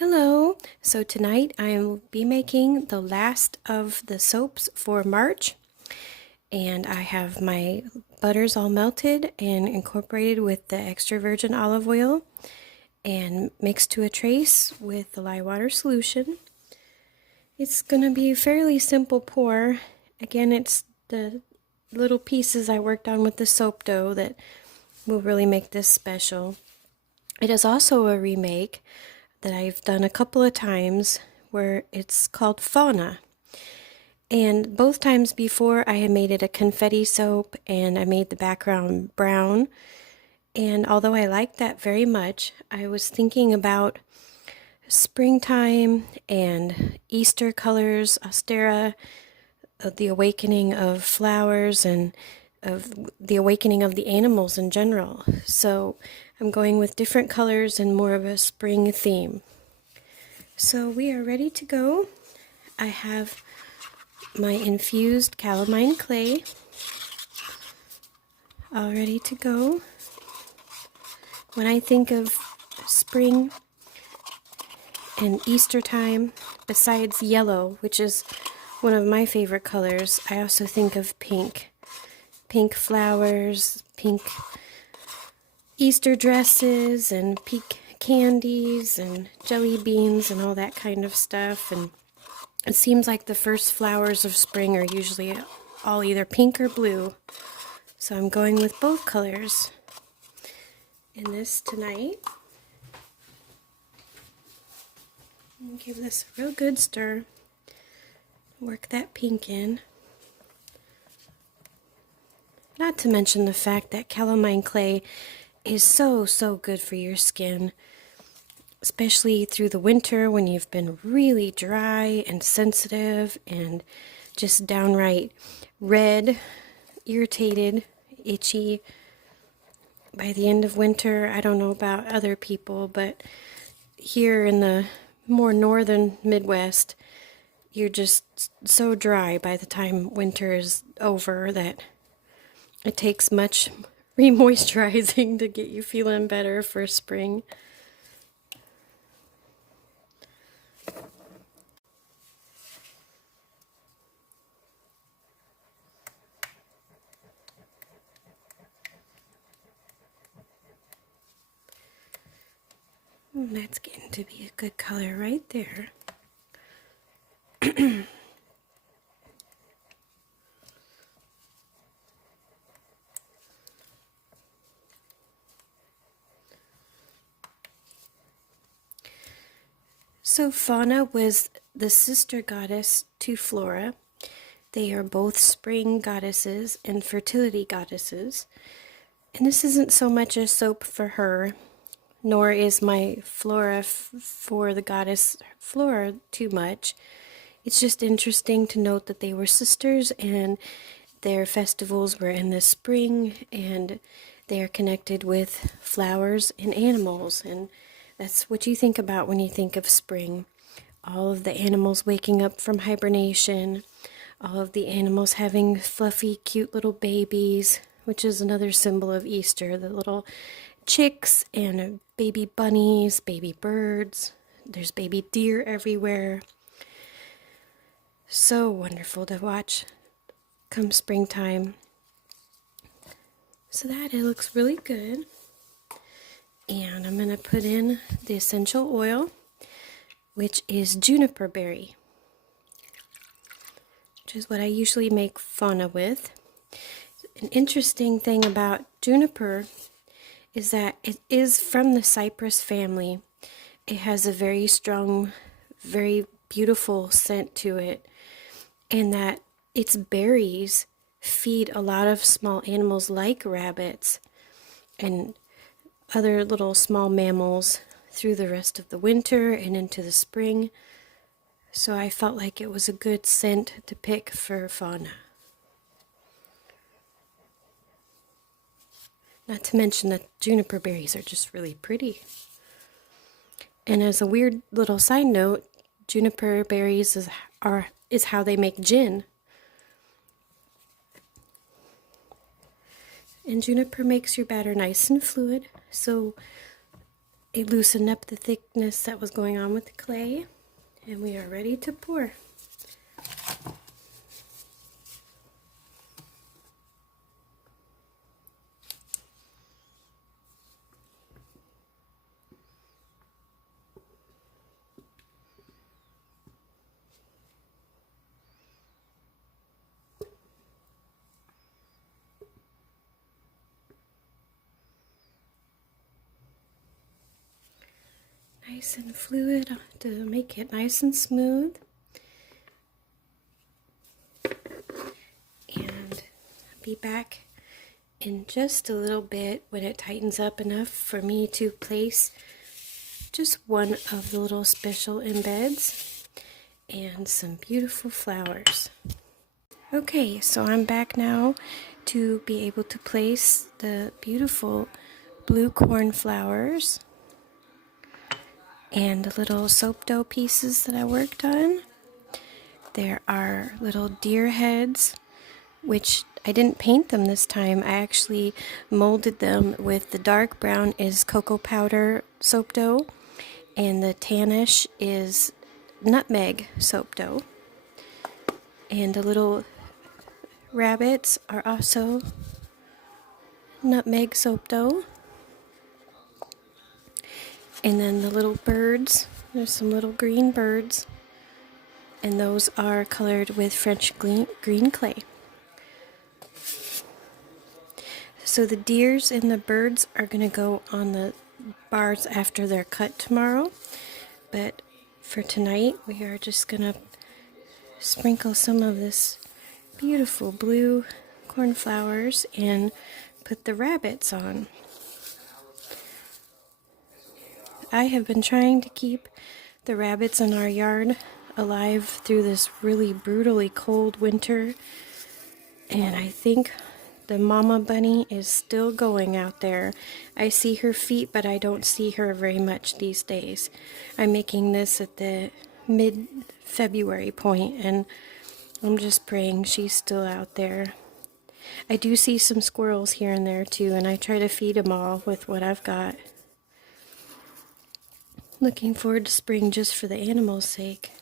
Hello! So tonight I will be making the last of the soaps for March, and I have my butters all melted and incorporated with the extra virgin olive oil and mixed to a trace with the lye water solution. It's going to be a fairly simple pour. Again, it's the little pieces I worked on with the soap dough that will really make this special. It is also a remake that I've done a couple of times where it's called Fauna. And both times before I had made it a confetti soap and I made the background brown. And although I liked that very much, I was thinking about springtime and Easter colors, Ostera, the awakening of flowers and of the awakening of the animals in general. So I'm going with different colors and more of a spring theme. So we are ready to go. I have my infused Calamine clay all ready to go. When I think of spring and Easter time, besides yellow, which is one of my favorite colors, I also think of pink. Pink flowers, pink Easter dresses, and pink candies, and jelly beans, and all that kind of stuff. And it seems like the first flowers of spring are usually all either pink or blue. So I'm going with both colors in this tonight. And give this a real good stir. Work that pink in. Not to mention the fact that Calamine clay is so good for your skin, especially through the winter when you've been really dry and sensitive and just downright red, irritated, itchy. By the end of winter, I don't know about other people, but here in the more northern Midwest, you're just so dry by the time winter is over that it takes much remoisturizing to get you feeling better for spring. That's getting to be a good color right there. So Fauna was the sister goddess to Flora. They are both spring goddesses and fertility goddesses. And this isn't so much a soap for her, nor is my Flora for the goddess Flora too much. It's just interesting to note that they were sisters and their festivals were in the spring, and they are connected with flowers and animals, and that's what you think about when you think of spring. All of the animals waking up from hibernation, all of the animals having fluffy, cute little babies, which is another symbol of Easter, the little chicks and baby bunnies, baby birds. There's baby deer everywhere. So wonderful to watch come springtime. So that it looks really good. And I'm going to put in the essential oil, which is juniper berry, which is what I usually make Fauna with. An interesting thing about juniper is that it is from the cypress family. It has a very strong, very beautiful scent to it, and that its berries feed a lot of small animals like rabbits and other little small mammals through the rest of the winter and into the spring. So I felt like it was a good scent to pick for Fauna. Not to mention that juniper berries are just really pretty. And as a weird little side note, juniper berries is how they make gin. And juniper makes your batter nice and fluid, so it loosened up the thickness that was going on with the clay, and we are ready to pour. Nice and fluid to make it nice and smooth. And I'll be back in just a little bit when it tightens up enough for me to place just one of the little special embeds and some beautiful flowers. Okay, so I'm back now to be able to place the beautiful blue corn flowers and the little soap dough pieces that I worked on. There are little deer heads, which I didn't paint them this time. I actually molded them with the dark brown is cocoa powder soap dough, and the tannish is nutmeg soap dough. And the little rabbits are also nutmeg soap dough. And then the little birds, there's some little green birds, and those are colored with French green clay. So the deers and the birds are going to go on the bars after they're cut tomorrow. But for tonight, we are just going to sprinkle some of this beautiful blue cornflowers and put the rabbits on. I have been trying to keep the rabbits in our yard alive through this really brutally cold winter, and I think the mama bunny is still going out there. I see her feet, but I don't see her very much these days. I'm making this at the mid-February point, and I'm just praying she's still out there. I do see some squirrels here and there too, and I try to feed them all with what I've got. Looking forward to spring just for the animals' sake.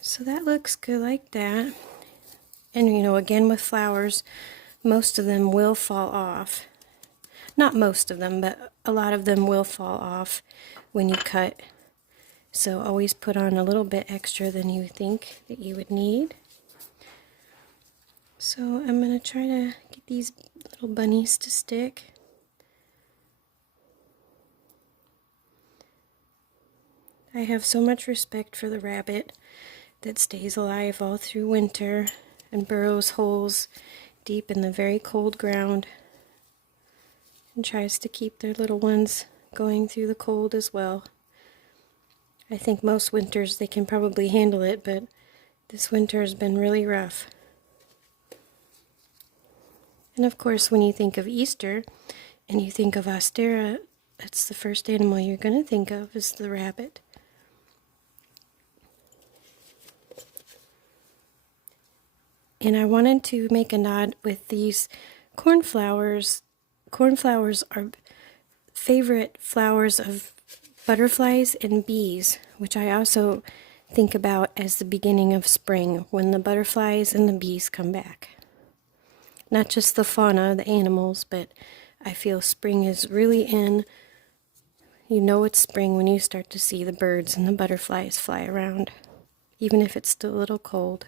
So that looks good like that. And you know, again with flowers, most of them will fall off. Not most of them, but a lot of them will fall off when you cut. So always put on a little bit extra than you think that you would need. So I'm going to try to get these little bunnies to stick. I have so much respect for the rabbit that stays alive all through winter and burrows holes deep in the very cold ground and tries to keep their little ones going through the cold as well. I think most winters they can probably handle it, but this winter has been really rough. And of course, when you think of Easter and you think of Ostera, that's the first animal you're going to think of is the rabbit. And I wanted to make a nod with these cornflowers. Cornflowers are favorite flowers of butterflies and bees, which I also think about as the beginning of spring, when the butterflies and the bees come back. Not just the fauna, the animals, but I feel spring is really in. You know it's spring when you start to see the birds and the butterflies fly around, even if it's still a little cold.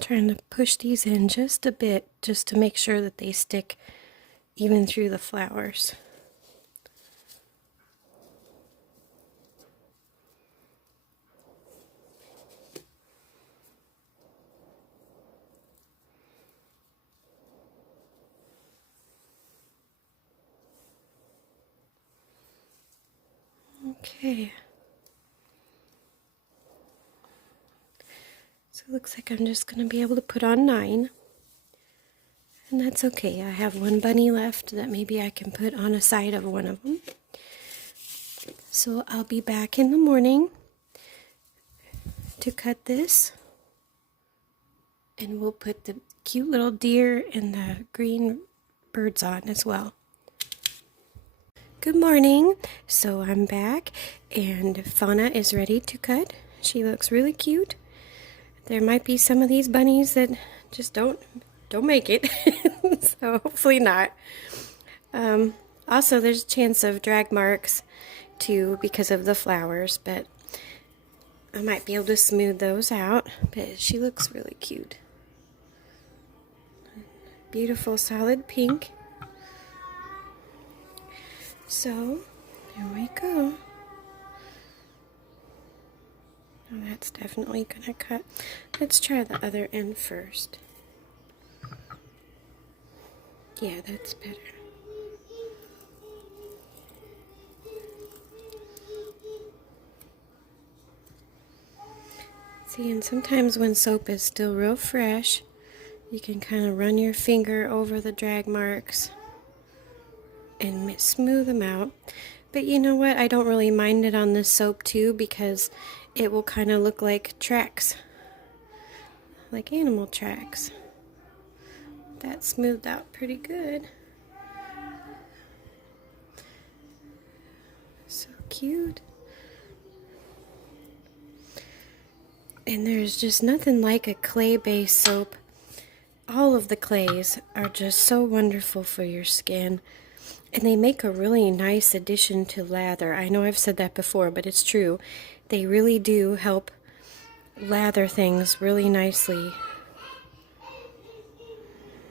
Trying to push these in just a bit, just to make sure that they stick even through the flowers. Okay. So it looks like I'm just going to be able to put on 9. And that's okay. I have one bunny left that maybe I can put on a side of one of them. So I'll be back in the morning to cut this. And we'll put the cute little deer and the green birds on as well. Good morning. So I'm back and Fauna is ready to cut. She looks really cute. There might be some of these bunnies that just don't make it. So hopefully not. Also there's a chance of drag marks too because of the flowers, but I might be able to smooth those out. But she looks really cute. Beautiful solid pink. So there we go. Oh, that's definitely gonna cut. Let's try the other end first. Yeah, that's better. See, and sometimes when soap is still real fresh, you can kind of run your finger over the drag marks and smooth them out. But you know what? I don't really mind it on this soap too because it will kind of look like tracks, like animal tracks. That smoothed out pretty good. So cute. And there's just nothing like a clay-based soap. All of the clays are just so wonderful for your skin. And they make a really nice addition to lather. I know I've said that before, but it's true. They really do help lather things really nicely.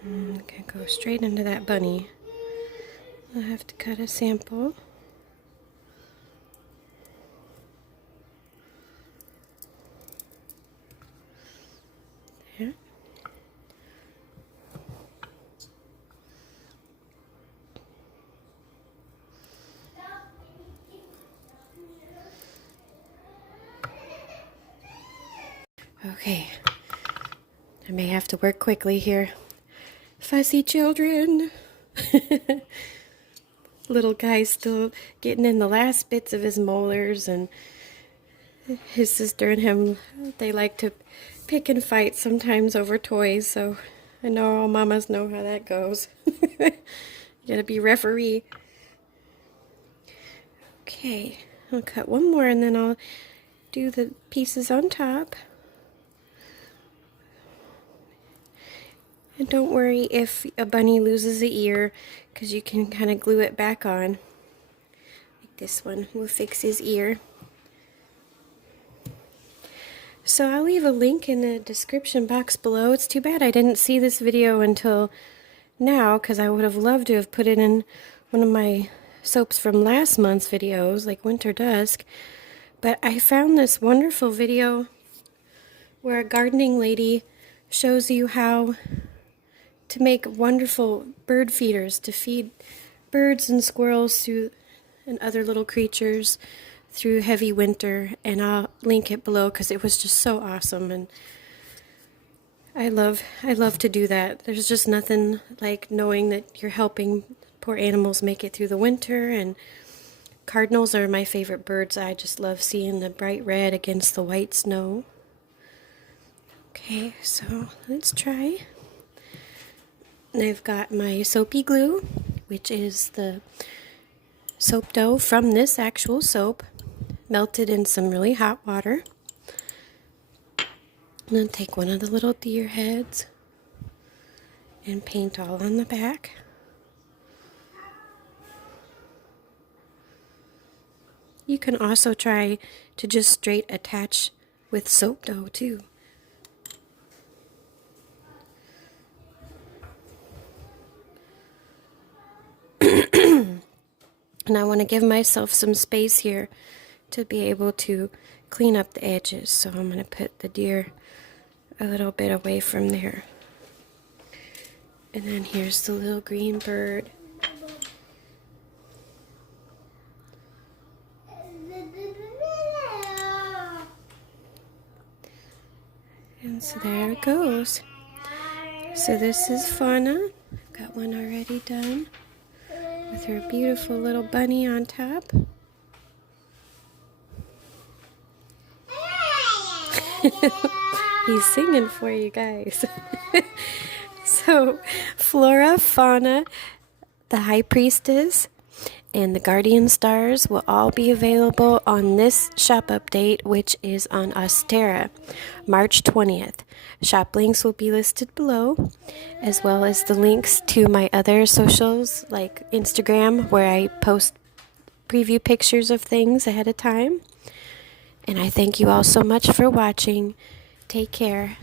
I'm going to go straight into that bunny. I'll have to cut a sample. There. Okay, I may have to work quickly here. Fussy children. Little guy's still getting in the last bits of his molars, and his sister and him, they like to pick and fight sometimes over toys, so I know all mamas know how that goes. You gotta be referee. Okay, I'll cut one more and then I'll do the pieces on top. And don't worry if a bunny loses an ear, because you can kind of glue it back on. Like this one will fix his ear. So I'll leave a link in the description box below. It's too bad I didn't see this video until now, because I would have loved to have put it in one of my soaps from last month's videos, like Winter Dusk. But I found this wonderful video where a gardening lady shows you how to make wonderful bird feeders to feed birds and squirrels through and other little creatures through heavy winter, and I'll link it below because it was just so awesome, and I love to do that. There's just nothing like knowing that you're helping poor animals make it through the winter. And cardinals are my favorite birds. I just love seeing the bright red against the white snow. Okay, so let's try. I've got my soapy glue, which is the soap dough from this actual soap, melted in some really hot water. And then take one of the little deer heads and paint all on the back. You can also try to just straight attach with soap dough too. And I want to give myself some space here to be able to clean up the edges. So I'm going to put the deer a little bit away from there. And then here's the little green bird. And so there it goes. So this is Fauna. I've got one already done with her beautiful little bunny on top. He's singing for you guys. So, Flora, Fauna, the High Priestess, and the Guardian Stars will all be available on this shop update, which is on Ostera, March 20th. Shop links will be listed below, as well as the links to my other socials like Instagram, where I post preview pictures of things ahead of time. And I thank you all so much for watching. Take care.